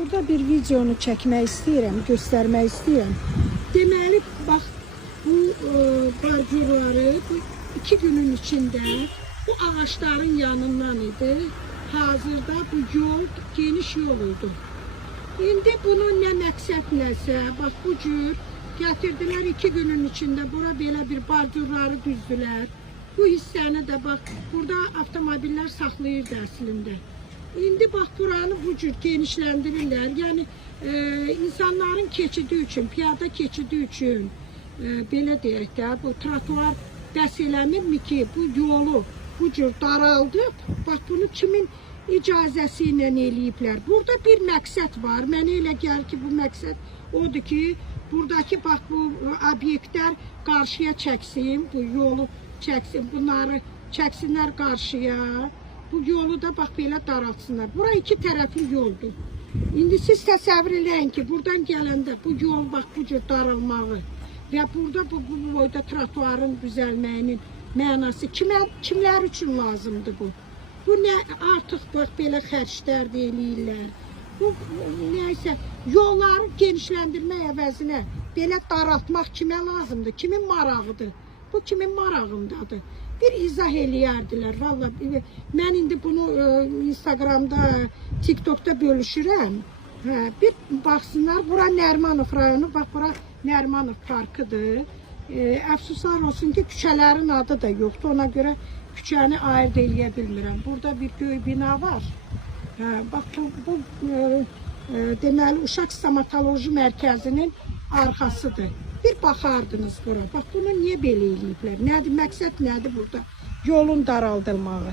Burada bir videonu çəkmək istəyirəm, göstərmək istəyirəm. Deməli, bax, bu bardurları bu 2 günün içində bu ağaçların yanından idi. Hazırda bu yol geniş yol idi. İndi bunun nə məqsədləsə, bax bu cür gətirdilər 2 günün içində bura belə bir bardurları düzdülər. Bu hissəni də bax, burada avtomobillər saxlayırdı əslində. İndi bax, buranı bu cür genişləndirirlər. Yəni, insanların keçidi üçün, piyada keçidi üçün, belə deyək də, bu trotuar bəs eləmirmi ki, bu yolu bu cür daraldıb, bax, bunu kimin icazəsi ilə eləyiblər. Burada bir məqsəd var. Mənə elə gəlir ki, bu məqsəd odur ki, buradakı bax, bu obyektlər qarşıya çəksin, bu yolu çəksin, bunları çəksinlər qarşıya. Bu yolu da bax belə daraltsınlar. Bura 2 tərəfli yoldur. İndi siz təsəvvür eləyin ki, buradan gələndə bu yol bax bu cür daralmağı və burada bu boyda trotuarın düzəlməyinin mənası kimlər üçün lazımdır bu? Bu nə artıq bax belə xərclər deyirlər. Bu nəysə yolları genişləndirmək əvəzinə belə daraltmaq kimə lazımdır? Kimin marağıdır? Bu kimin marağındadır? Bir izah eləyərdilər. Vallahi mən indi bunu Instagramda, TikTokda bölüşürəm. Bir baxsınlar, bura Nərimanov rayonu, bax bura Nərimanov parkıdır. Əfsuslar olsun ki, küçələrin adı da yoxdur. Ona görə küçəni ayırt eləyə bilmirəm. Burada bir böyük bina var. Bax bu deməli Uşaq Stomatoloji Mərkəzinin arxasıdır. Bir baxardınız bura. Bax bunu niyə belə eləyiblər? Nədir, məqsəd nədir burada? Yolun daraldılmağı.